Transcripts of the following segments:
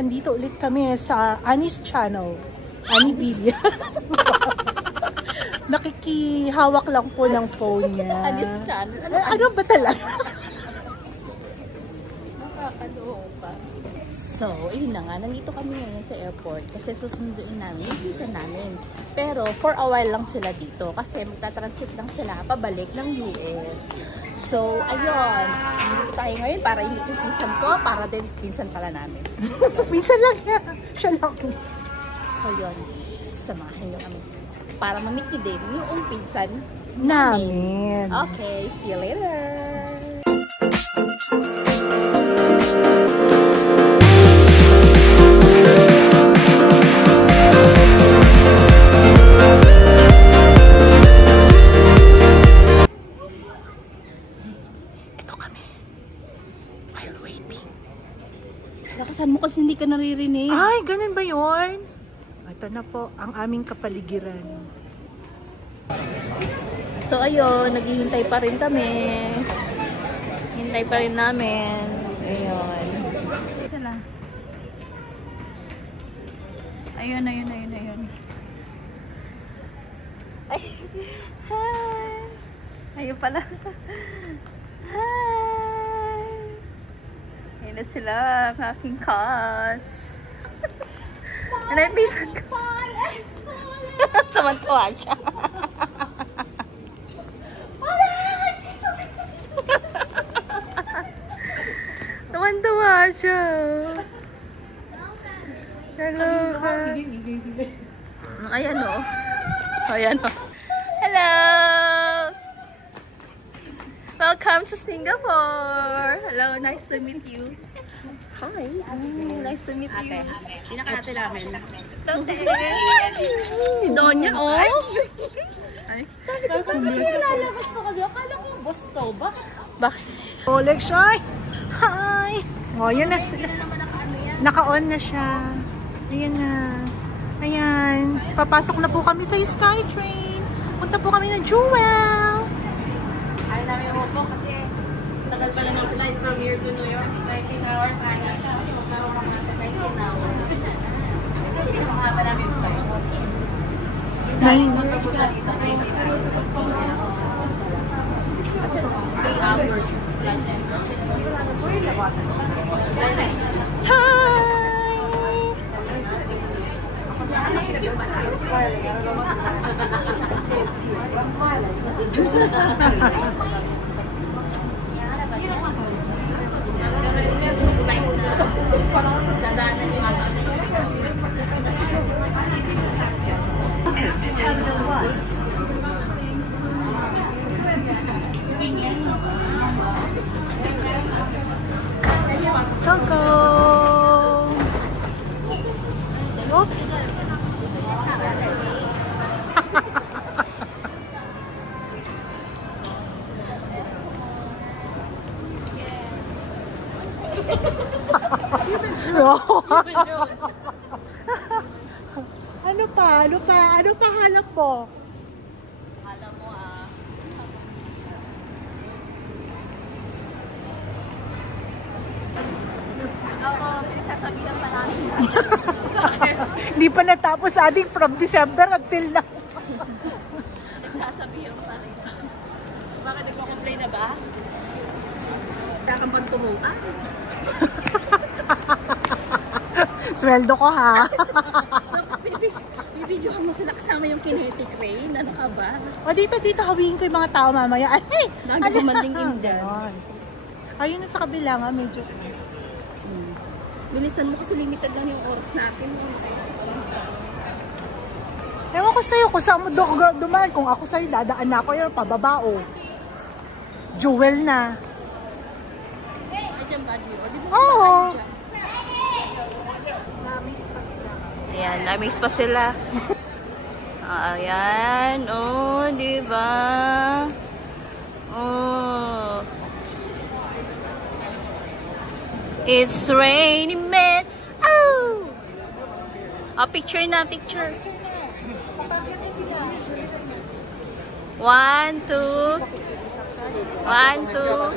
andito ulit kami sa Annie's channel. Annie Villa. Nakikihawak lang po ng phone niya. Annie's channel? Ano ba talaga? Nakakaloka. So, ayun na nga. Nandito kami ngayon sa airport kasi susunduin namin yung visa namin. Pero, for a while lang sila dito kasi magta-transit lang sila pabalik ng US. So, ayun. Nandito tayo ngayon para i-meet yung pinsan ko, para din pinsan pala namin. Minsan lang niya. Siya lang. So, yun. Samahin nyo kami. Para ma-meet nyo din yung pinsan Namin. Okay, see you later! Lakasan mo kasi hindi ka naririnig. Ay, ganun ba yun? Ito na po ang aming kapaligiran. So ayun, naghihintay pa rin kami. Hintay pa rin namin. Ayun. Sala. Ayun. Ay. Hi. Ayun pala. Hi. Ayun na sila, aking cause. Ano yung pisan ko? Taman-tuwa siya. Taman-tuwa siya. Hello. Ayan o. Ayan o. Hello! Welcome to Singapore! Hello, nice to meet you. Hi. Nice to meet you. Pinaka-ate namin. Si Donya, oh! Ay. Sabi ko kasi lalabas pa kami. Akala ko boss to. Bakit? Oleg siya. Hi! Oh, yun na. Naka-on na siya. Ayan na. Ayan. Papasok na po kami sa Skytrain. Punta po kami ng Jewel. Ayaw namin yung po kasi tagal pala ng flight from here to New York. 19 hours. Ayaw namin magkaroon kami ng 19 hours. Pinakahaba namin yung flight. Yung papunta dito, 19 hours. Kasi 3 hours flight. Hi! Dadaanan yung ata. Coco! Oops! Ano pa hanap po? Alam mo Ako, pinagsasabihan pa namin. Hindi pa natapos ating from December until now. Pinagsasabihan pa rin. Bakit nagko-complain na ba? Kakambang tumuta? Sweldo ko ha. Bibidyohan mo sila kasama yung kinetic rain. Ano ka ba? O dito hawiin ko yung mga tao mamaya. Ay! Dami gumanding indan. Ayun sa kabila nga, medyo. Bilisan mo kasi limited lang yung oras natin. Ewan ko sa'yo kung saan mo dumaan. Kung ako sa'yo, dadaan na ako yun, pababa o. Jewel na. Ay, dyan ba, Gio? Oo. Ayan, na-miss pa sila. Ayan, oh, diba? Oh. It's raining men. Oh! Oh, picture na, picture. 1, 2. 1, 2.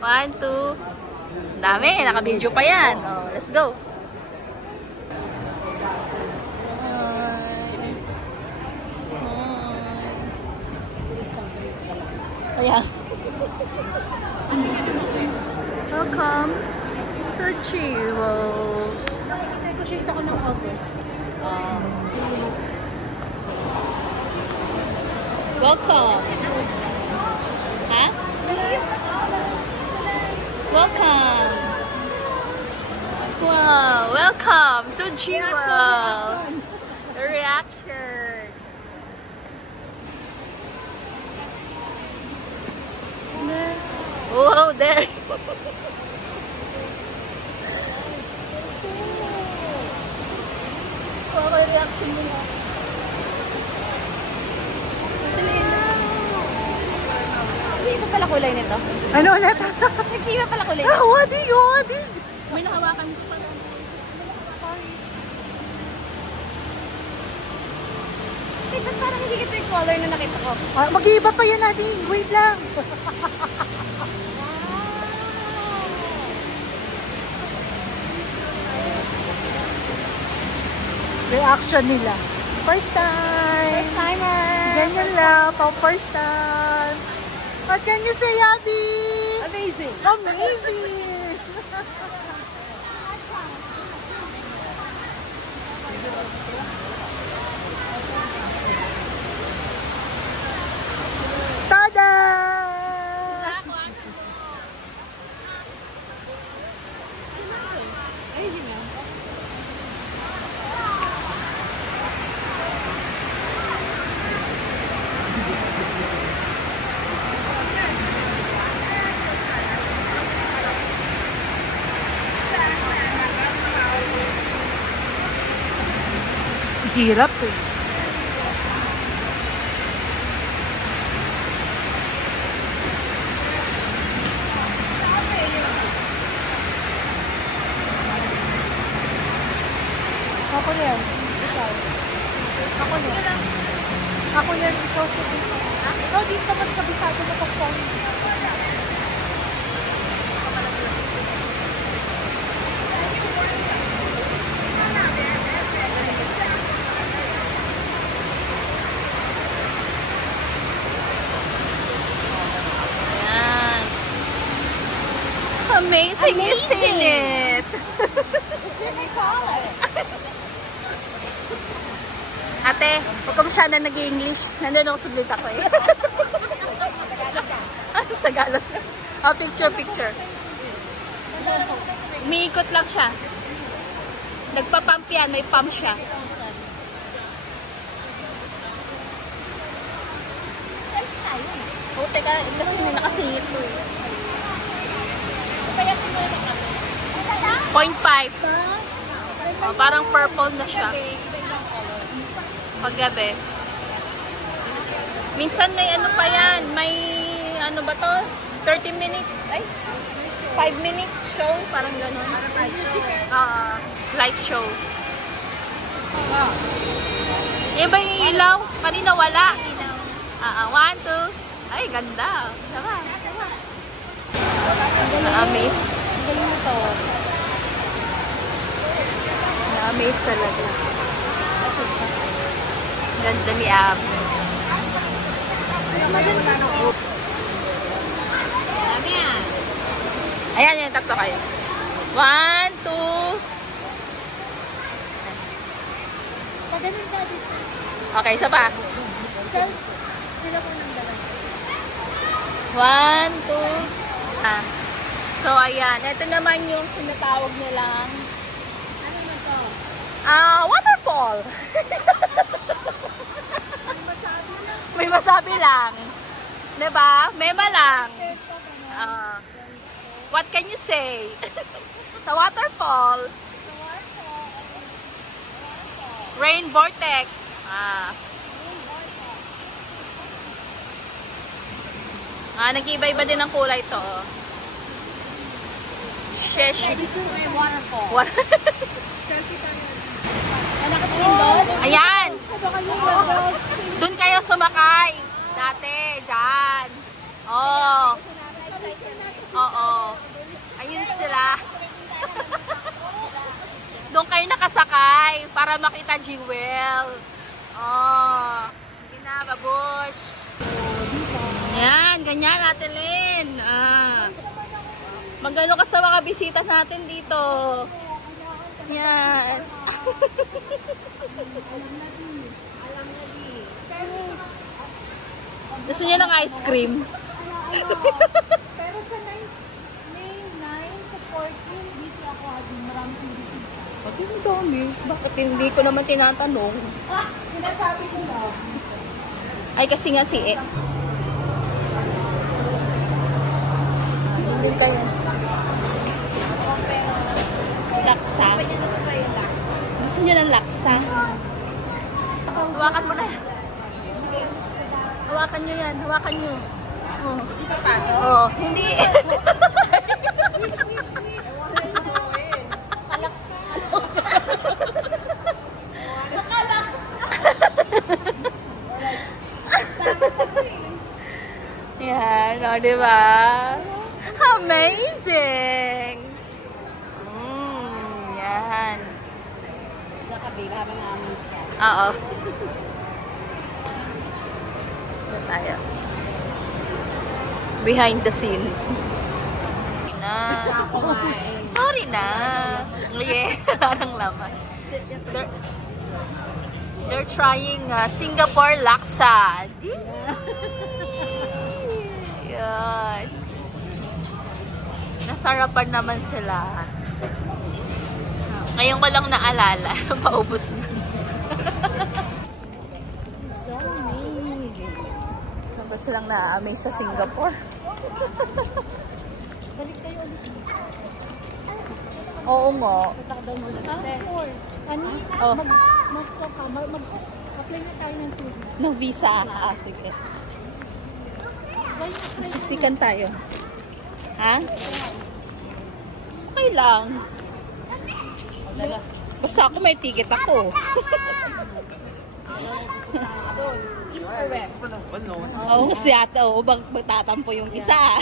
1, 2. Dami, naka-video pa yan. Oh, let's go. Ayan. Welcome to Jewel. Negotiate ako ng August. Welcome. Ha? Welcome. Wow, welcome to Jewel. The reaction. Oh, there. Wow, may reaction nila. Hindi pala kulay nito. Ano ulit? Hindi pala kulay nito. Ah, wadig, wadig. May nakawakan ko pa. Ito parang hindi ito yung color na nakita ko. Ah, mag-iiba pa yan natin. Wait lang. Reaction nila. First time. First timer. Ganyan lang. Pang first time. What can you say, Abby? Amazing. Amazing. Tada! Hirap eh. Ako yan. Ikaw. Ako yan. Ako yan. Ikaw sa dito. Ikaw dito mas kabisado mo pag phone. Yan. Amazing, isn't it? Ate, huwag ka masyadong nag-English. Nandun ako sa blit ako eh. Tagalog. Oh, picture. Umiikot lang siya. Nagpa-pump yan. May pump siya. Oh, teka. Kasi may nakasingit ko eh. 0.5. Oh, parang purple na siya. Paggabi. Minsan may ano pa yan. May ano ba to? 30 minutes. Ay, 5 minutes show. Parang ganun. Light show. Yan ba yung ilaw? Kanina wala. 1, 2. Ay, ganda. Sama. Na-amaze. Na-amaze talaga. Ganda ni Ab. Ayan, yan. Tatlo kayo. 1, 2. Okay, isa pa. 1, 2. So, ayan. Ito naman yung sinatawag nilang waterfall. May masabi lang. Diba? Mema lang. What can you say? Sa waterfall. Rain vortex. Nag-iba-iba din ang kulay to. Shesh. Waterfall. Ayan. Doon kayo sumakay. Dati. Diyan. Oh. Oo. Ayun sila. Doon kayo nakasakay para makita Jewel. Oh. Sige na, babush. Yan. ganyan, Ate Lynn. Magano ka sa mga bisita natin dito. Yan. Gusto niyo ng ice cream? Pero sa May 9 to 14, busy ako. Maraming bisita. Pati mo dami. Bakit hindi ko naman tinatanong? Sinasabi ko lang. Ay, kasi nga hindi din kayo. Laksa. Gusto niyo ng laksa? Hawakan mo na. Hawakan niyo yan. Hawakan niyo. Oh. Oh, hindi. Yan, o, diba? Amazing! Yan. Nakabila habang na-amaze ka. Oo. Ito tayo. Behind the scene. Sorry na. Yeah, parang laman. They're trying Singapore laksa. Yan. Nasarapan naman sila. Ngayon ko lang naalala. Paubos na. So amazing. Tapos silang na-amaze sa Singapore. Balik kayo ulit. Oo nga. Tatakdan mo lang. Kanina, Oh. mag-apply na tayo ng tourist. Ng visa. Sige. Siksikan tayo. Ha? Okay lang. Basta ako may ticket ako. East or west? Oo, kasi ata, magtatampo yung isa.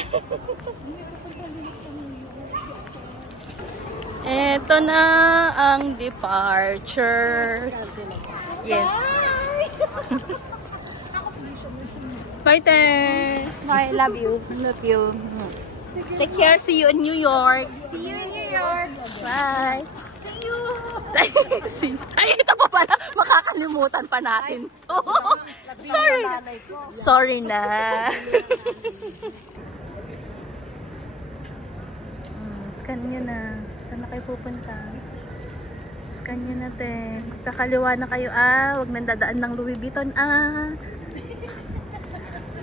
Ito na ang departure. Yes. Bye, Te. I love you. Love you. Take care. See you in New York. See you in New York. Bye. See you. Ay, ito pa pala. Makakalimutan pa natin. Sorry. Sorry na. Scan nyo na. Saan na kayo pupunta? Scan nyo na, te. Kakaliwa na kayo, Huwag nang dadaan ng Louis Vuitton,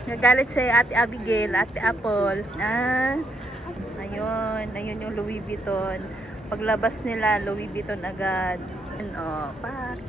Nagalit si Ate Abigail, Ate Apple, Ayun. Ayun yung Louis Vuitton. Paglabas nila, Louis Vuitton agad. Pak.